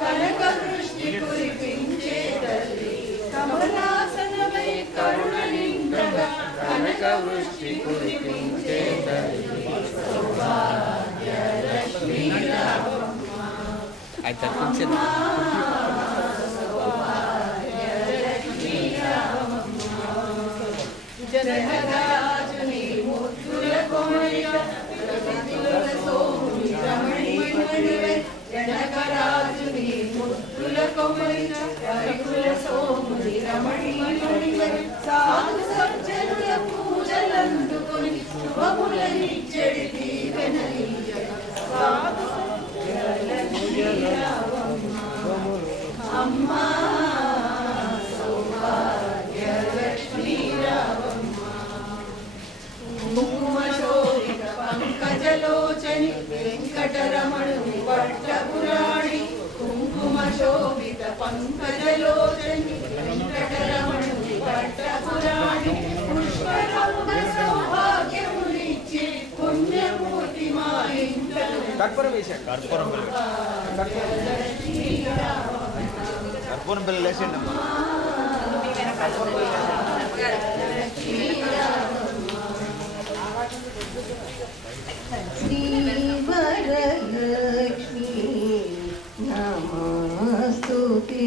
కనక వృష్టి కురిపించే తల్లి కమలాసనమై కరుణ నిండగా కనక వృష్టి కురిపించే తల్లి సౌభాగ్యలక్ష్మీ రావమ్మ సౌభాగ్యలక్ష్మీ రావమ్మ జనరాజుని ముద్దుల కోరిక సోముని రమణీమణివై జనకరాజుని ముద్దుల కోరిక రఘుల సోముని రమణీమణివై సాధు సజ్జనుల పూజలందుకొని శుభములనిచ్చడి దీవెనలీయ సాధు సజ్జలక్ష్మీ రావమ్మ అమ్మా సౌభాగ్యలక్ష్మీ రావమ్మ కుంకుమశోభిత పంకజలోచని వెంకటరమణుని పట్టపురాణి కుంకుమశోభిత పంకజలోచని వెంకటరమణుని పట్టపురాణి పుష్పరంగ సౌభాగ్యమునిచ్చి పుణ్యమూర్తి మా ఇంట్లో కర్పూరం పిల్లలు వేసేయండి శ్రీవరలక్ష్మీ నమస్తుతే